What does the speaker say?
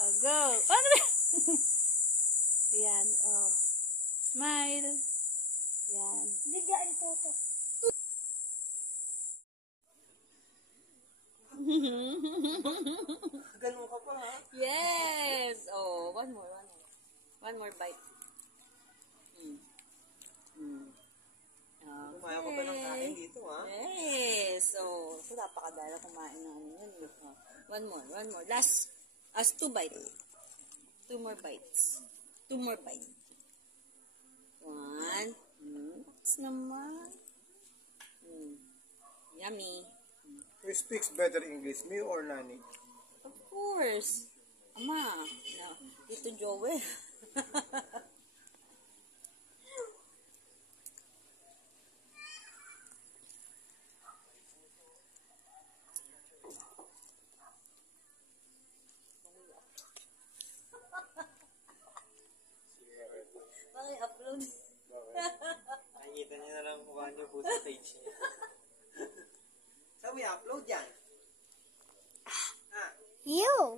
Oh, go. Paano ba? Ayan, oh. Smile. Ayan. Bigyan photo. Ganun ka pa, ha? Yes! Oh, one more. One more bite. Kumaya ko pa ng kain dito, ha? Yes! Oh, so napakadala kumain ng ano yun. Oh. One more. Last, as 2 bites. 2 more bites. 2 more bites. 1. Tapos naman. Yummy. Who speaks better English, me or Nani? Of course. Ama. No, Tito Joel. Upload. Nakikita niyo na lang kung ano po sa page niya. Saan mo i-upload yan? You.